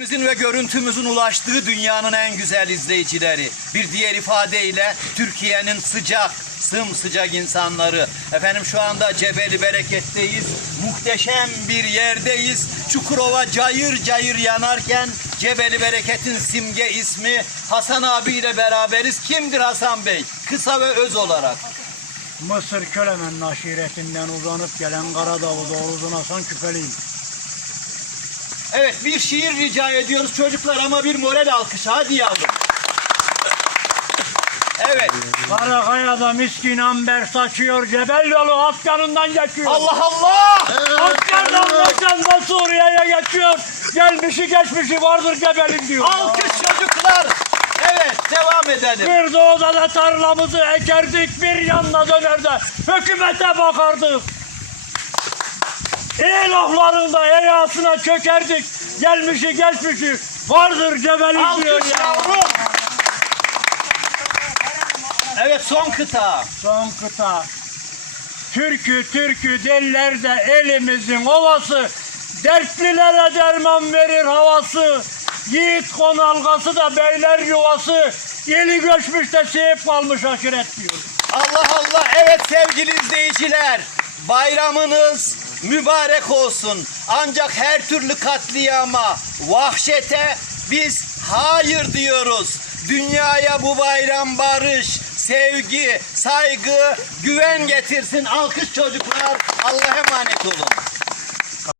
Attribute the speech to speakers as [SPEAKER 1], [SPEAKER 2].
[SPEAKER 1] Bizim ve görüntümüzün ulaştığı dünyanın en güzel izleyicileri. Bir diğer ifadeyle Türkiye'nin sıcak, sımsıcak insanları. Efendim şu anda Cebeli Bereket'teyiz. Muhteşem bir yerdeyiz. Çukurova cayır cayır yanarken Cebeli Bereket'in simge ismi Hasan abiyle beraberiz. Kimdir Hasan Bey? Kısa ve öz olarak.
[SPEAKER 2] Mısır Kölemen aşiretinden uzanıp gelen Karadağ'ı doğruzun Hasan Küpeliyim.
[SPEAKER 1] Evet bir şiir rica ediyoruz çocuklar ama bir moral alkışı. Hadi yavrum. Evet.
[SPEAKER 2] Karakaya'da miskin amber saçıyor, cebel yolu Afgan'ından geçiyor.
[SPEAKER 1] Allah Allah!
[SPEAKER 2] Afgan'dan Afgan'dan Suriye'ye geçiyor. Gelmişi geçmişi vardır gebelin diyor.
[SPEAKER 1] Alkış çocuklar. Evet devam edelim.
[SPEAKER 2] Bir doğuda da tarlamızı ekerdik, bir yanına dönerde hükümete bakardık. İyi laflarında eyasına çökerdik. Gelmişi geçmişi vardır cebelin diyor ya.
[SPEAKER 1] yavrum. Evet son kıta.
[SPEAKER 2] Son kıta. Türkü türkü dillerde elimizin ovası. Dertlilere derman verir havası. Yiğit konalgası da beyler yuvası. Yeli göçmüş de seyip kalmış aşiret diyor.
[SPEAKER 1] Allah Allah. Evet sevgili izleyiciler. Bayramınız mübarek olsun. Ancak her türlü katliama, vahşete biz hayır diyoruz. Dünyaya bu bayram barış, sevgi, saygı, güven getirsin. Alkış çocuklar. Allah'a emanet olun.